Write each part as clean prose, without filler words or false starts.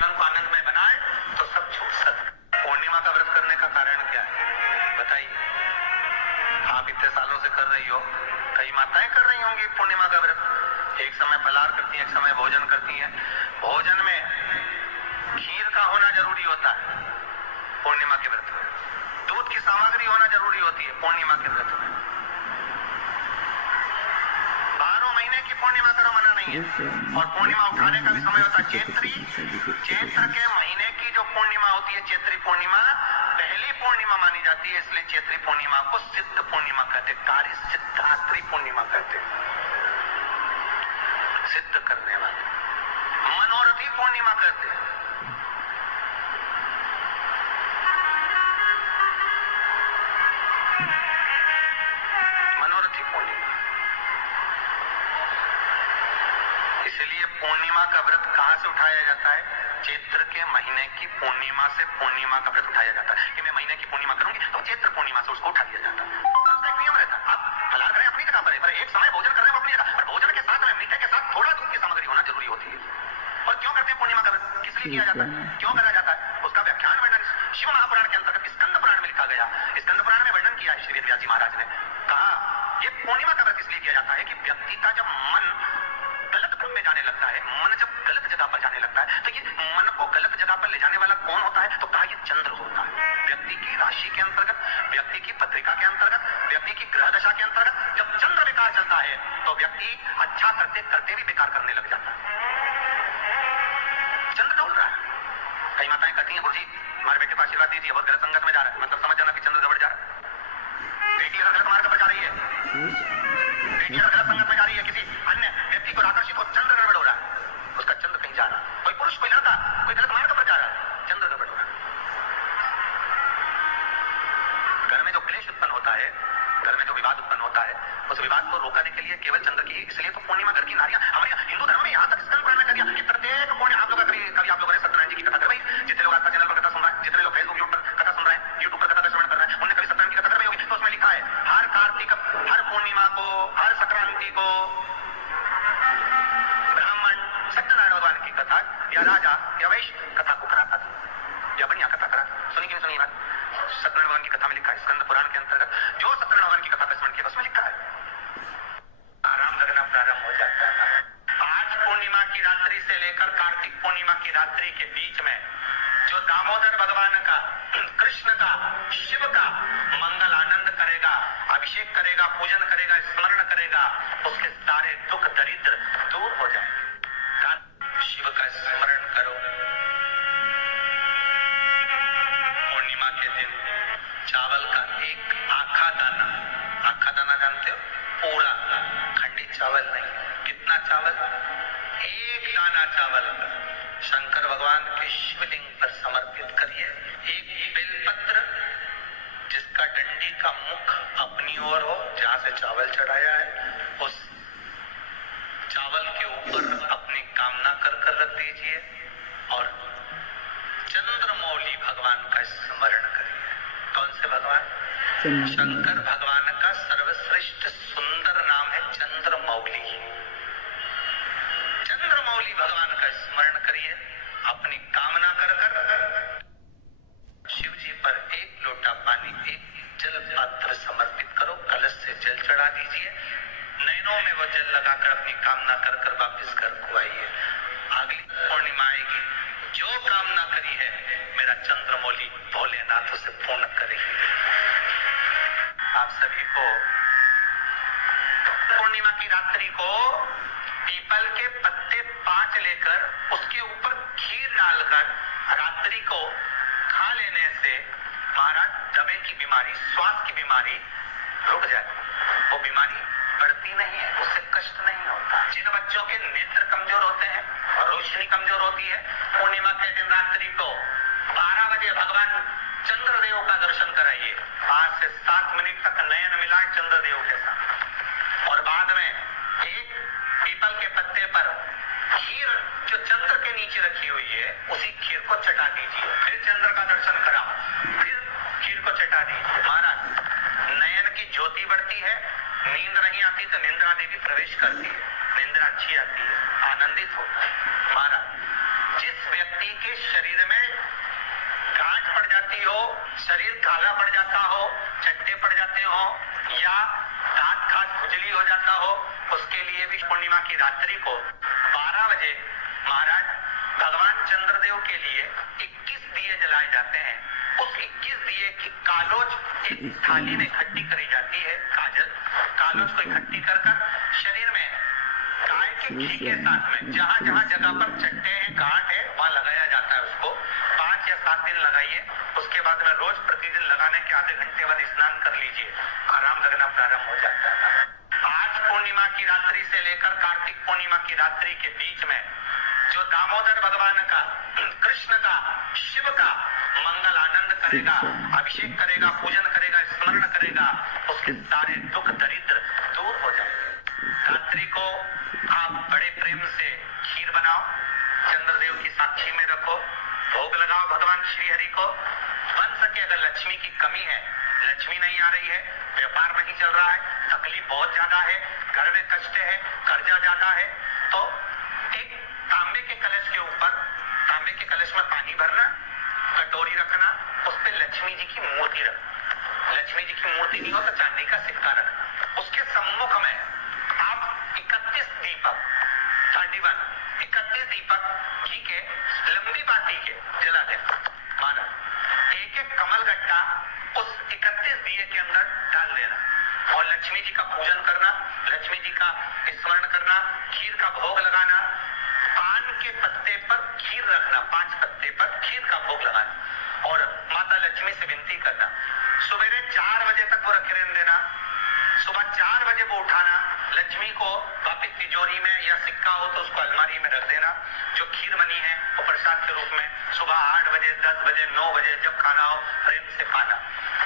जीवन को आनंदमय बनाए तो सब छूट सकता। पूर्णिमा का व्रत करने का कारण क्या है बताइए। आप इतने सालों से कर रही हो, कई माताएं कर रही होंगी पूर्णिमा का व्रत। एक समय फलाहार करती हैं, एक समय भोजन करती हैं। भोजन में खीर का होना जरूरी होता है पूर्णिमा के व्रत में। दूध की सामग्री होना जरूरी होती है पूर्णिमा के व्रत में। 12 महीने की पूर्णिमा करो मना नहीं है। और पूर्णिमा उठाने का भी समय होता है चैत्री। चैत्र के महीने की जो पूर्णिमा होती है, चैत्री पूर्णिमा पहली पूर्णिमा मानी जाती है, इसलिए चैत्री पूर्णिमा को सिद्ध पूर्णिमा कहते, कार्य सिद्धात्री पूर्णिमा कहते, सिद्ध करने वाले। मनोरथी पूर्णिमा कहते हैं। मनोरथी पूर्णिमा। इसलिए पूर्णिमा का व्रत कहां से उठाया जाता है? चैत्र के महीने की पूर्णिमा से पूर्णिमा का व्रत उठाया जाता है कि मैं महीने की पूर्णिमा करूंगी तो चैत्र पूर्णिमा से उसको उठा दिया जाता है। उसका एक नियम रहता है। आप फलाहार करें अपनी जगह पर, एक समय भोजन कर रहे हो अपनी जगह पर, भोजन के साथ में मीठे के साथ थोड़ा दूध की सामग्री होना जरूरी होती है। और क्यों करते हैं पूर्णिमा का व्रत? किस लिए किया जाता है, क्यों करा जाता है? उसका व्याख्यान वर्णन शिव महापुराण के अंतर्गत स्कंद पुराण में लिखा गया। स्कंद पुराण में वर्णन किया है श्री वेद व्यास जी महाराज ने। कहा ये पूर्णिमा का व्रत इसलिए किया जाता है कि व्यक्ति का जब मन गलत क्रम में जाने लगता है, मन जब गलत जगह पर जाने लगता है, तो ये मन को गलत जगह पर ले जाने वाला कौन होता है? तो कहा ये चंद्र होता है। व्यक्ति की राशि के अंतर्गत, व्यक्ति की पत्रिका के अंतर्गत, व्यक्ति की ग्रह दशा के अंतर्गत जब चंद्र बेकार चलता है तो व्यक्ति अच्छा करते करते भी बेकार करने लग जाता है। चंद्र डोल रहा है। कई माताएं कहती हैं गुरुजी हमारे बेटे को आशीर्वाद दीजिए, बहुत गलत संगत में जा रहा है। मतलब समझ जाना कि चंद्र गड़बड़ जा रहा है। बेटी अगर गलत मार्ग पर जा रही है, बेटी अगर गलत संगत में जा रही है, किसी अन्य व्यक्ति को आकर्षित हो, चंद्र गड़बड़ हो रहा है, उसका चंद्र कहीं जा रहा है। कोई पुरुष, कोई लड़का, कोई गलत मार्ग पर जा रहा है, चंद्र गड़बड़ हो रहा है। घर में जो क्लेश उत्पन्न होता है, घर में जो विवाद उत्पन्न होता है, उस विवाद को रोकने के लिए केवल चंद्र की, इसलिए तो पूर्णिमा घर की नारियां हमारे हिंदू धर्म में यहाँ तक स्कंद पुराण में कर दिया कि प्रत्येक पूर्णिमा आप लोग कभी आप लोगों ने सत्यनारायण जी की कथा कर, भाई जितने लोग आपका चैनल पर कथा सुन रहे हैं, जितने लोग फेसबुक यूट्यूब पर कथा सुन रहे हैं, यूट्यूब पर कथा का श्रवण कर रहे हैं, उन्होंने कभी सत्यनारायण की कथा कर होगी। तो उसमें लिखा है हर कार्तिक, हर पूर्णिमा को, हर संक्रांति को ब्राह्मण सत्यनारायण भगवान की कथा या राजा या वैश्य कथा को कराता था, या बढ़िया कथा करा। सुनी कि नहीं सुनी बात? सत्यनारायण भगवान की कथा में लिखा है, स्कंद पुराण के अंतर्गत जो सत्यनारायण भगवान की कथा का स्मरण किया उसमें लिखा है। आराम लगना प्रारंभ हो जाता है। आज पूर्णिमा की रात्रि से लेकर कार्तिक पूर्णिमा की रात्रि के बीच में जो दामोदर भगवान का, कृष्ण का, शिव का मंगल आनंद करेगा, अभिषेक करेगा, पूजन करेगा, स्मरण करेगा, उसके सारे दुख दरिद्र दूर हो जाएंगे। शिव का स्मरण करो। पूर्णिमा के दिन चावल का एक आखा दाना जानते हो? पूरा, खंडित चावल नहीं। कितना चावल? एक दाना चावल शंकर भगवान के शिवलिंग पर समर्पित करिए। एक बेलपत्र जिसका डंडी का मुख अपनी ओर हो, जहां से चावल चढ़ाया है, उस चावल के ऊपर अपनी कामना कर रख दीजिए और चंद्रमौली भगवान का स्मरण करिए। कौन से भगवान? शंकर भगवान का सर्वश्रेष्ठ सुंदर नाम है चंद्रमौली। चंद्रमौली भगवान का स्मरण करिए। अपनी कामना कर शिव जी पर एक लोटा पानी, एक जल पात्र समर्पित करो, कलश से जल चढ़ा दीजिए। नैनों में वो जल लगाकर अपनी कामना कर वापिस घर को आइए। अगली पूर्णिमा आएगी, जो कामना करी है मेरा चंद्रमौली भोलेनाथ उसे पूर्ण करेंगे। आप सभी को पूर्णिमा की रात्रि को पीपल के पत्ते 5 लेकर उसके ऊपर खीर डालकर रात्रि को खा लेने से महाराज दमे की बीमारी, श्वास की बीमारी रुक जाए। वो बीमारी बढ़ती नहीं है, उससे कष्ट नहीं होता। जिन बच्चों के नेत्र कमजोर होते हैं और रोशनी कमजोर होती है, पूर्णिमा के दिन रात्रि को 12 बजे भगवान चंद्रदेव का दर्शन कराइए। 5 से 7 मिनट तक नयन मिलाए चंद्रदेव के साथ और बाद में एक पीपल के पत्ते पर खीर जो चंद्र के नीचे रखी हुई है उसी खीर को चटा दीजिए। फिर चंद्र का दर्शन कराओ, फिर खीर को चटा दीजिए। महाराज नयन की ज्योति बढ़ती है, नींद नहीं आती तो निंद्रा देवी प्रवेश करती है, निंद्रा अच्छी आती है, आनंदित होता है। महाराज जिस व्यक्ति के शरीर में गांठ पड़ जाती हो, शरीर काला पड़ जाता हो, चट्टे पड़ जाते हो या दांत खास खुजली हो जाता हो, उसके लिए भी पूर्णिमा की रात्रि को 12 बजे महाराज भगवान चंद्रदेव के लिए 21 दिए जलाए जाते हैं। उस 21 दिए की कालोज एक थाली में इकट्ठी करी जाती है, कालोज को इकट्ठी कर शरीर में गाय के घी के साथ में जहां जहां जगह पर चट्टे हैं, गांठ है, वहां लगाया जाता है। उसको 5 या 7 दिन लगाइए। उसके बाद में रोज प्रतिदिन लगाने के आधे घंटे बाद स्नान कर लीजिए, आराम लगना प्रारंभ हो जाता है। आज पूर्णिमा की रात्रि से लेकर कार्तिक पूर्णिमा की रात्रि के बीच में जो दामोदर भगवान का, कृष्ण का, शिव का मंगल आनंद करेगा, अभिषेक करेगा, पूजन करेगा, स्मरण करेगा, उसके सारे दुख दरिद्र दूर हो जाएंगे। रात्रि को आप बड़े प्रेम से खीर बनाओ, चंद्रदेव की साक्षी में रखो, भोग लगाओ भगवान श्री हरि को। बन सके अगर लक्ष्मी की कमी है, लक्ष्मी नहीं आ रही है, व्यापार नहीं चल रहा है, तकलीफ बहुत ज्यादा है, घर में कष्ट है, कर्जा ज्यादा है, तो एक तांबे के कलश के ऊपर, तांबे के कलश में पानी भरना, कटोरी रखना, उस पे लक्ष्मी जी की मूर्ति रखना। लक्ष्मी जी की मूर्ति नहीं हो तो चांदी का सिक्का रखना। उसके सम्मुख में आप 31 दीपक 31 दीपक घी के लंबी बाती के जला देना। माना एक एक कमल गट्टा उस 31 दिए के अंदर डाल देना और लक्ष्मी जी का पूजन करना, लक्ष्मी जी का स्मरण करना, खीर का भोग लगाना, पान के पत्ते पर खीर रखना, 5 पत्ते पर खीर का भोग लगाना और माता लक्ष्मी से विनती करना। सवेरे 4 बजे तक वो रखे रहने देना। सुबह 4 बजे वो उठाना, लक्ष्मी को वापिस तिजोरी में या सिक्का हो तो उसको अलमारी में रख देना। जो खीर बनी है वो प्रसाद के रूप में सुबह 8 बजे, 10 बजे, 9 बजे जब खाना हो प्रेम से खाना।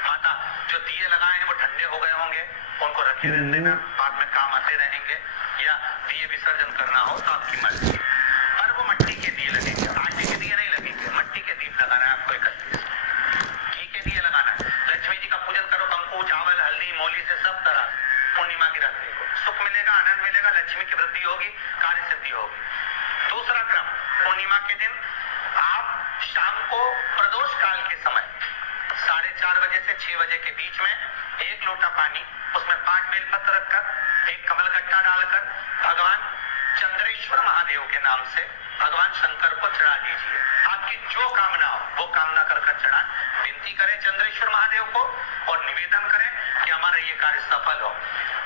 माता जो दिए लगाए हैं वो ठंडे हो गए होंगे, उनको रखे रहने देना, बाद में काम आते रहेंगे, या दिए विसर्जन करना हो तो आपकी मर्जी। पर वो मिट्टी के दिए लगेंगे, आटे के दिए नहीं लगेंगे, मिट्टी के दीप लगाना है आपको। 31 घी के दिए लगाना है। लक्ष्मी जी का पूजन करो, कंकु, चावल, हल्दी, मोली से सब तरह। पूर्णिमा की रात्रि को सुख मिलेगा, आनंद मिलेगा, लक्ष्मी की वृद्धि होगी, कार्य सिद्धि होगी। दूसरा क्रम, पूर्णिमा के दिन आप शाम को प्रदोष काल के समय 4:30 बजे से 6 बजे के बीच में 1 लोटा पानी, उसमें 5 बेलपत्र रखकर, 1 कमल गट्टा डालकर भगवान चंद्रेश्वर महादेव के नाम से भगवान शंकर को चढ़ा दीजिए। आपकी जो कामना हो वो कामना कर चढ़ा, विनती करें चंद्रेश्वर महादेव को और निवेदन करें कि हमारा ये कार्य सफल हो।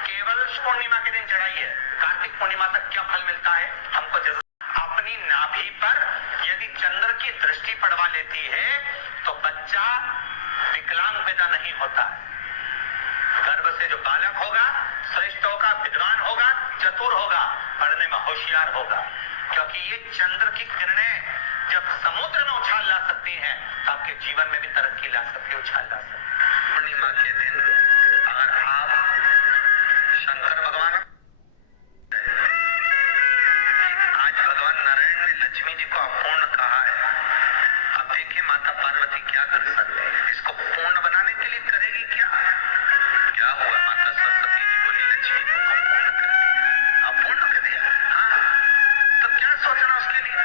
केवल पूर्णिमा के दिन चढ़ाइए, कार्तिक पूर्णिमा तक क्या फल मिलता है हमको जरूर। अपनी नाभि पर यदि चंद्र की दृष्टि पड़वा लेती है तो बच्चा विकलांग पैदा नहीं होता है। गर्भ से जो बालक होगा श्रेष्ठ होगा, विद्वान होगा, चतुर होगा, पढ़ने में होशियार होगा, क्योंकि ये चंद्र की किरणें जब समुद्र में उछाल ला सकती हैं तो आपके जीवन में भी तरक्की ला सकती है, उछाल ला सकती है। पूर्णिमा के दिन अगर आप शंकर भगवान, आज भगवान नारायण ने लक्ष्मी जी को अपूर्ण कहा है। अब देखिए माता पार्वती क्या कर सकते हैं, इसको पूर्ण बनाने के लिए करेगी क्या? क्या हुआ? माता सरस्वती जी बोली लक्ष्मी को अपूर्ण कर दिया, अपूर्ण कर दिया। हाँ, तो क्या सोचना उसके लिए।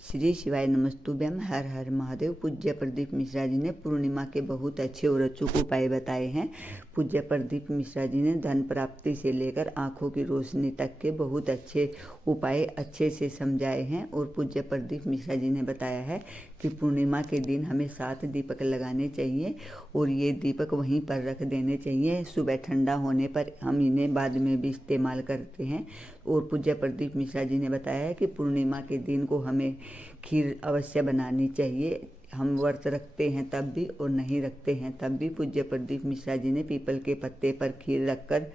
श्री शिवाय नमस्तुभ्यम। हर हर महादेव। पूज्य प्रदीप मिश्रा जी ने पूर्णिमा के बहुत अच्छे और अचूक उपाय बताए हैं। पूज्य प्रदीप मिश्रा जी ने धन प्राप्ति से लेकर आँखों की रोशनी तक के बहुत अच्छे उपाय अच्छे से समझाए हैं। और पूज्य प्रदीप मिश्रा जी ने बताया है कि पूर्णिमा के दिन हमें 7 दीपक लगाने चाहिए और ये दीपक वहीं पर रख देने चाहिए। सुबह ठंडा होने पर हम इन्हें बाद में भी इस्तेमाल करते हैं। और पूज्य प्रदीप मिश्रा जी ने बताया है कि पूर्णिमा के दिन को हमें खीर अवश्य बनानी चाहिए। हम व्रत रखते हैं तब भी और नहीं रखते हैं तब भी। पूज्य प्रदीप मिश्रा जी ने पीपल के पत्ते पर खीर रखकर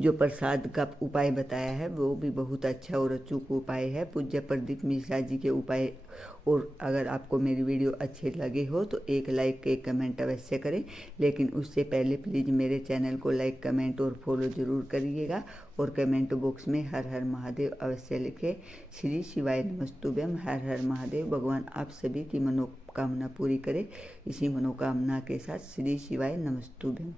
जो प्रसाद का उपाय बताया है वो भी बहुत अच्छा और अचूक उपाय है। पूज्य प्रदीप मिश्रा जी के उपाय। और अगर आपको मेरी वीडियो अच्छे लगे हो तो एक लाइक एक कमेंट अवश्य करें, लेकिन उससे पहले प्लीज़ मेरे चैनल को लाइक कमेंट और फॉलो ज़रूर करिएगा। और कमेंट बॉक्स में हर हर महादेव अवश्य लिखें। श्री शिवाय नमस्तुभ्यम। हर हर महादेव। भगवान आप सभी की मनोकामना पूरी करे। इसी मनोकामना के साथ श्री शिवाय नमस्तुभ्यम।